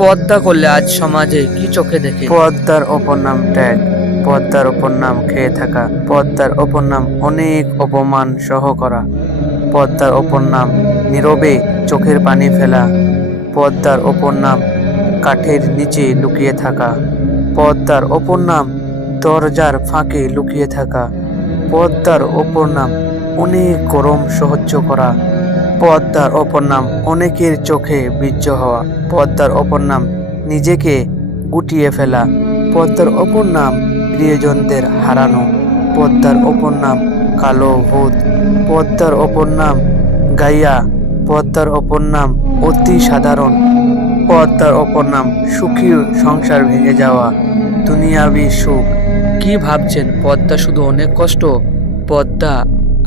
পর্দা করলে আজ সমাজে কি চোখে দেখে? পদ্মার অপর নাম ত্যাগ, পদ্মার অপর নাম খেয়ে থাকা, পদ্মার অপর নাম অনেক অপমান সহ করা, পদ্মার অপর নাম নীরবে চোখের পানি ফেলা, পদ্মার অপর নাম কাঠের নিচে লুকিয়ে থাকা, পদ্মার অপর নাম দরজার ফাঁকে লুকিয়ে থাকা, পদ্মার অপর নাম অনেক গরম সহ্য করা, পদ্মার অপর নাম অনেকের চোখে বীর্য হওয়া, পদ্মার অপর নাম নিজেকে গুটিয়ে ফেলা, পদ্মার অপর নাম প্রিয়জনদের হারানো, পদ্মার অপর নাম কালো ভূত, পদ্মার অপর নাম গাইয়া, পদ্মার অপর নাম অতি সাধারণ, পদ্মার অপর নাম সুখী সংসার ভেঙে যাওয়া, দুনিয়াবি সুখ। কি ভাবছেন পদ্মা শুধু অনেক কষ্ট? পদ্মা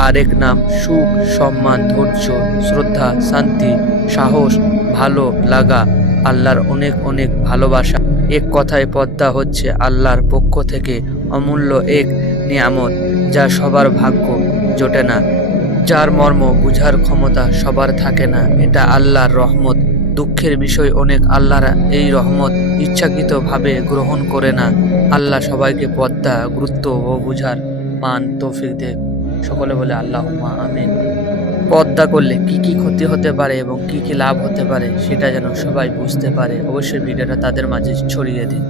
আরেক নাম সুখ, সম্মান, ধৈর্য, শ্রদ্ধা, শান্তি, সাহস, ভালো লাগা, আল্লাহর অনেক অনেক ভালোবাসা। এক কথায় পদ্মা হচ্ছে আল্লাহর পক্ষ থেকে অমূল্য এক নিয়ামত, যা সবার ভাগ্য জোটে না, যার মর্ম বুঝার ক্ষমতা সবার থাকে না। এটা আল্লাহর রহমত। দুঃখের বিষয় অনেক আল্লাহর এই রহমত ইচ্ছাকৃতভাবে গ্রহণ করে না। আল্লাহ সবাইকে পদ্মা গুরুত্ব ও বুঝার মান তৌফিক দেখ। সকলে বলে আল্লাহুম্মা আমিন। পদ্মা করলে কি কি ক্ষতি হতে পারে এবং কি কি লাভ হতে পারে সেটা যেন সবাই বুঝতে পারে, অবশ্যই ভিডিওটা তাদের মাঝে ছড়িয়ে দিন।